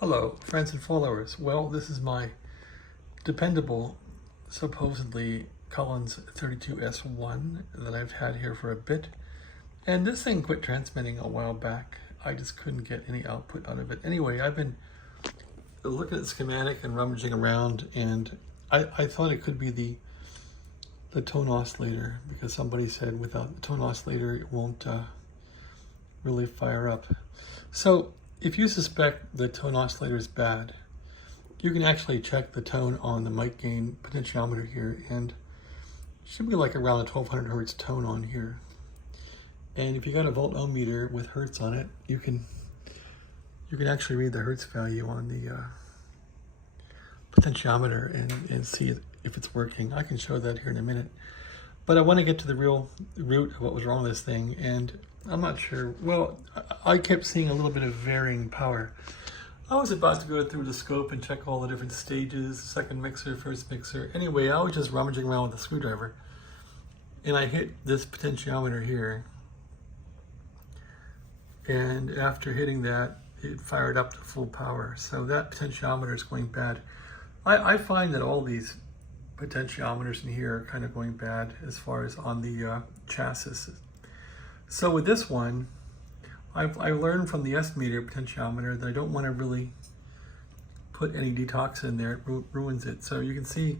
Hello, friends and followers. Well, this is my dependable, supposedly Collins 32S-1 that I've had here for a bit. And this thing quit transmitting a while back. I just couldn't get any output out of it. Anyway, I've been looking at the schematic and rummaging around, and I thought it could be the tone oscillator, because somebody said without the tone oscillator it won't really fire up. So if you suspect the tone oscillator is bad, you can actually check the tone on the mic gain potentiometer here, and it should be like around a 1200 hertz tone on here. And if you got a volt ohm meter with hertz on it, you can actually read the hertz value on the potentiometer and see if it's working. I can show that here in a minute. But I want to get to the real root of what was wrong with this thing, and I'm not sure. Well, I kept seeing a little bit of varying power. I was about to go through the scope and check all the different stages, second mixer, first mixer. Anyway, I was just rummaging around with a screwdriver, and I hit this potentiometer here. And after hitting that, it fired up to full power. So that potentiometer is going bad. I find that all these potentiometers in here are kind of going bad as far as on the chassis. So with this one, I learned from the S-meter potentiometer that I don't want to really put any detox in there. It ruins it. So you can see,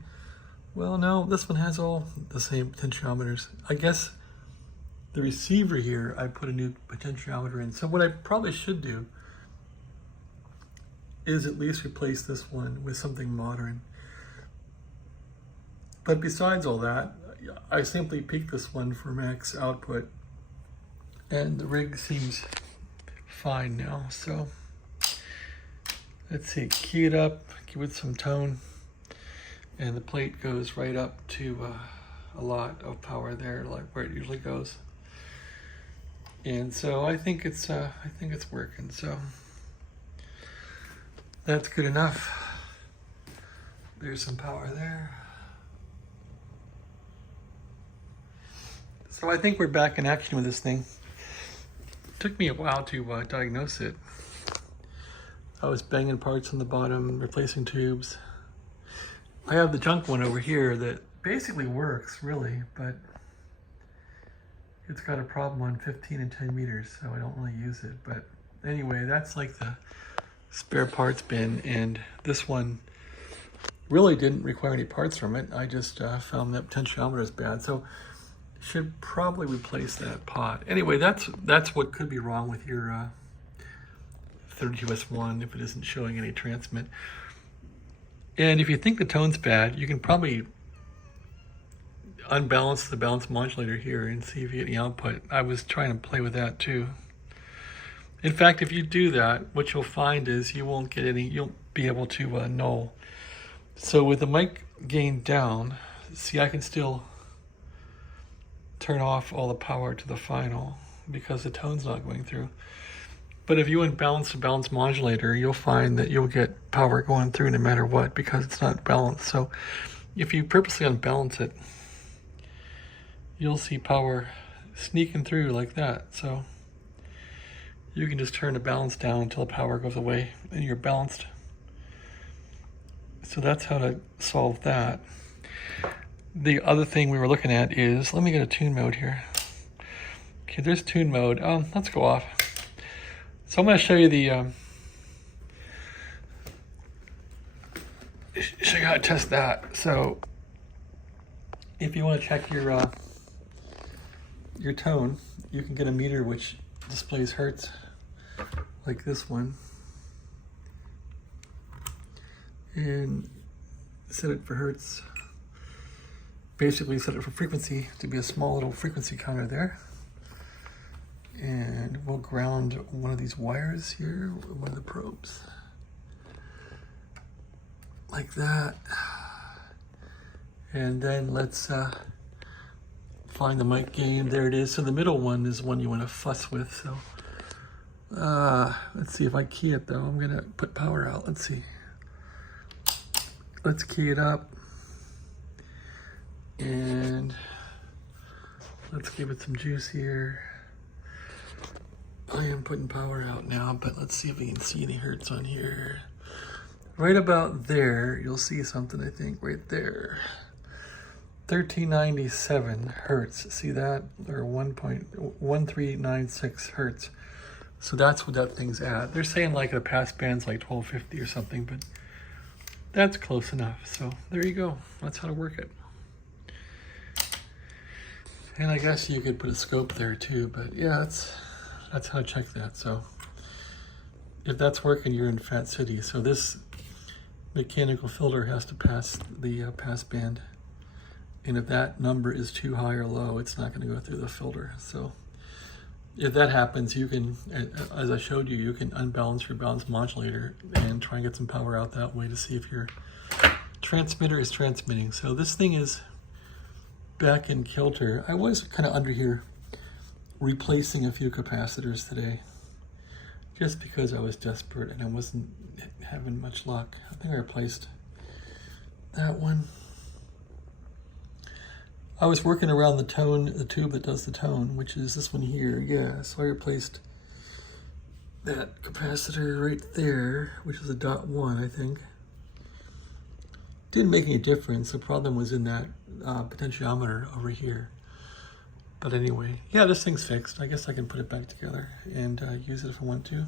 well, no, this one has all the same potentiometers. I guess the receiver here, I put a new potentiometer in. So what I probably should do is at least replace this one with something modern. But besides all that, I simply peaked this one for max output, and the rig seems fine now. So let's see, key it up, give it some tone, and the plate goes right up to a lot of power there, like where it usually goes. And so I think it's working. So that's good enough. There's some power there. So I think we're back in action with this thing. It took me a while to diagnose it. I was banging parts on the bottom, replacing tubes. I have the junk one over here that basically works, really, but it's got a problem on 15 and 10 meters, so I don't really use it. But anyway, that's like the spare parts bin, and this one really didn't require any parts from it. I just found that potentiometer is bad, so should probably replace that pot. Anyway, that's what could be wrong with your 32S-1 if it isn't showing any transmit. And if you think the tone's bad, you can probably unbalance the balance modulator here and see if you get any output. I was trying to play with that too. In fact, if you do that, what you'll find is you won't get any, you'll be able to null. So with the mic gain down, see, I can still turn off all the power to the final because the tone's not going through. But if you unbalance the balance modulator, you'll find that you'll get power going through no matter what, because it's not balanced. So if you purposely unbalance it, you'll see power sneaking through like that. So you can just turn the balance down until the power goes away and you're balanced. So that's how to solve that. The other thing we were looking at is, let me get a tune mode here. Okay, there's tune mode. Let's go off. So I'm going to show you show you how to test that. So if you want to check your tone, you can get a meter which displays hertz, like this one, and set it for hertz. Basically set it for frequency to be a small little frequency counter there. And we'll ground one of these wires here, one of the probes, like that. And then let's find the mic gain. There it is. So the middle one is one you want to fuss with. So let's see if I key it though. I'm gonna put power out. Let's see. Let's key it up. And let's give it some juice here. I am putting power out now, but let's see if we can see any hertz on here. right about there, you'll see something, I think, right there. 1397 hertz. See that? Or 1.1396 hertz. So that's what that thing's at. They're saying like the pass band's like 1250 or something, but that's close enough. So there you go. That's how to work it. And I guess you could put a scope there too, but yeah, that's how to check that. So if that's working, you're in Fat City. So this mechanical filter has to pass the pass band. And if that number is too high or low, it's not going to go through the filter. So if that happens, you can, as I showed you, you can unbalance your balance modulator and try and get some power out that way to see if your transmitter is transmitting. So this thing is back in kilter. I was kind of under here replacing a few capacitors today just because I was desperate and I wasn't having much luck. I think I replaced that one. I was working around the tube that does the tone, which is this one here. Yeah, so I replaced that capacitor right there, which is a .1, I think. Didn't make any difference. The problem was in that potentiometer over here. But anyway, yeah, this thing's fixed. I guess I can put it back together and use it if I want to.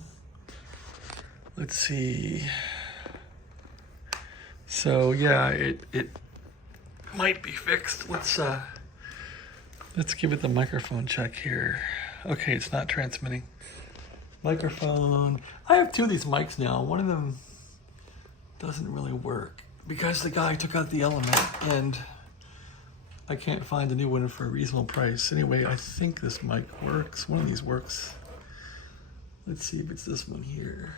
Let's see. So yeah, it might be fixed. Let's give it the microphone check here. Okay, it's not transmitting. Microphone. I have two of these mics now. One of them doesn't really work because the guy took out the element and I can't find a new one for a reasonable price. Anyway, I think this mic works. One of these works. Let's see if it's this one here.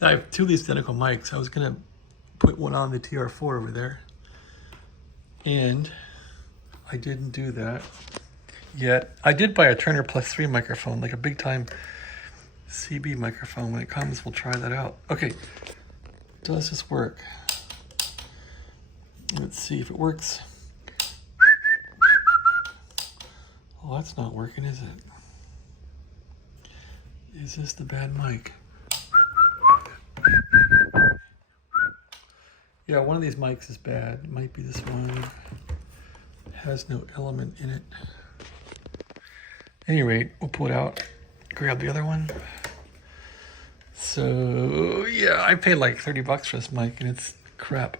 I have two of these identical mics. I was gonna put one on the TR4 over there. And I didn't do that yet. I did buy a Turner Plus 3 microphone, like a big time CB microphone. When it comes, we'll try that out. Okay, does this work? Let's see if it works. Oh, that's not working, is it? Is this the bad mic? Yeah, one of these mics is bad. It might be this one. It has no element in it. At any rate, we'll pull it out, grab the other one. So yeah, I paid like 30 bucks for this mic and it's crap.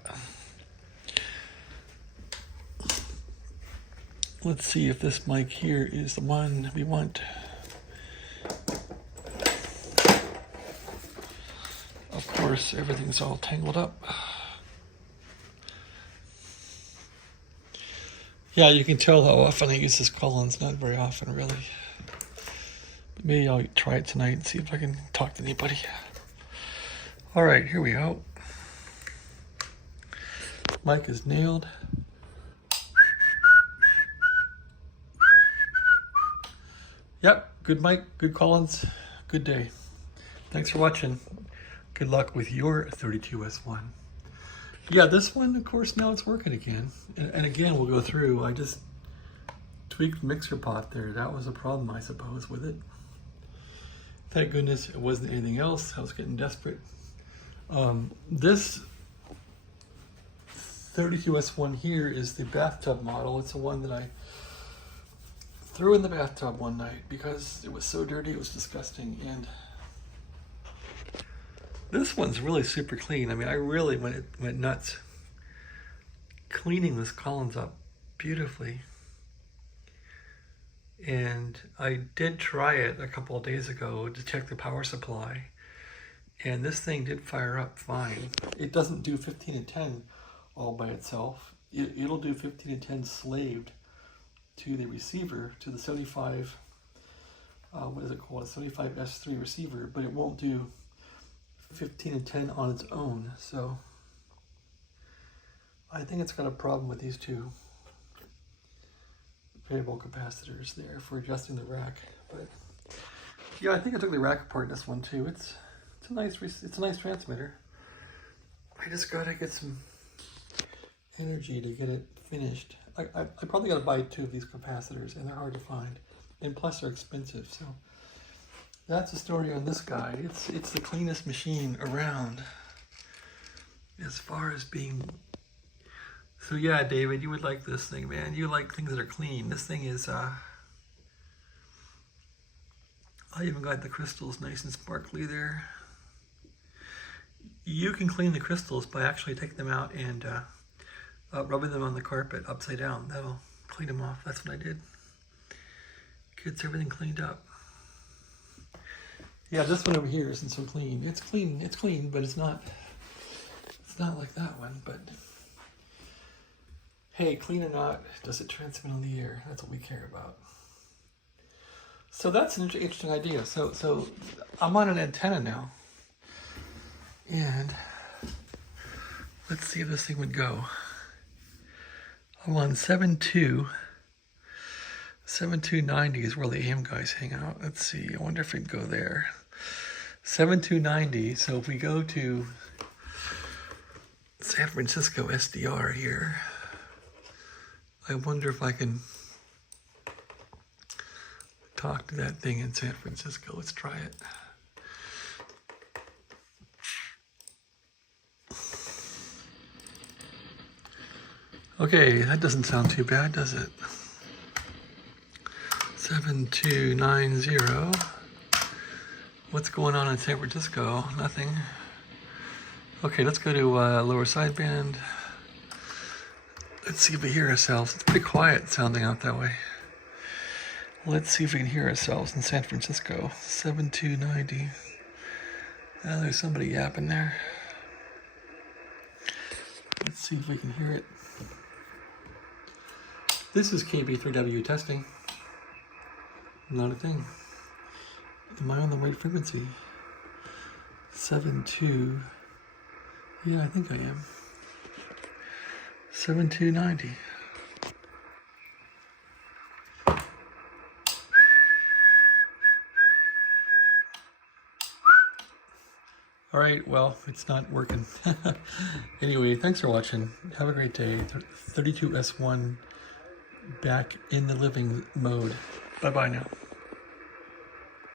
Let's see if this mic here is the one we want. Of course, everything's all tangled up. Yeah, you can tell how often I use this Collins. Not very often, really. But maybe I'll try it tonight and see if I can talk to anybody. All right, here we go. Mic is nailed. Yep, good mic, good Collins, good day. Thanks for watching. Good luck with your 32S-1. Yeah, this one, of course, now it's working again. And again, we'll go through. I just tweaked the mixer pot there. That was a problem, I suppose, with it. Thank goodness it wasn't anything else. I was getting desperate. This 32S-1 here is the bathtub model. It's the one that I threw in the bathtub one night because it was so dirty, it was disgusting. And this one's really super clean. I mean, I really went nuts cleaning this Collins up beautifully. And I did try it a couple of days ago to check the power supply. And this thing did fire up fine. It doesn't do 15 and 10 all by itself. It'll do 15 and 10 slaved to the receiver, to the 75, what is it called? A 75S3 receiver, but it won't do 15 and 10 on its own. So I think it's got a problem with these two variable capacitors there for adjusting the rack. But yeah, I think I took the rack apart in this one too. It's a nice transmitter. I just gotta get some energy to get it finished. I probably gotta buy two of these capacitors, and they're hard to find, and plus they're expensive. So that's the story on this guy. It's the cleanest machine around. as far as being... So yeah, David, you would like this thing, man. You like things that are clean. This thing is, I even got the crystals nice and sparkly there. You can clean the crystals by actually taking them out and rubbing them on the carpet upside down. That'll clean them off. That's what I did. Gets everything cleaned up. Yeah, this one over here isn't so clean. It's clean, but it's not like that one. But hey, clean or not, does it transmit on the air? That's what we care about. So that's an interesting idea. So I'm on an antenna now, and let's see if this thing would go. I'm on 7290 is where the AM guys hang out. Let's see. I wonder if we can go there. 7290. So if we go to San Francisco SDR here, I wonder if I can talk to that thing in San Francisco. Let's try it. Okay, that doesn't sound too bad, does it? 7290. What's going on in San Francisco? Nothing. Okay, let's go to lower sideband. Let's see if we hear ourselves. It's pretty quiet sounding out that way. Let's see if we can hear ourselves in San Francisco. 7290. There's somebody yapping there. Let's see if we can hear it. This is KB3W testing. Not a thing. Am I on the right frequency? 72. Yeah, I think I am. 7290. All right, well, it's not working. Anyway, thanks for watching. Have a great day. 32S-1 back in the living mode. Bye-bye now.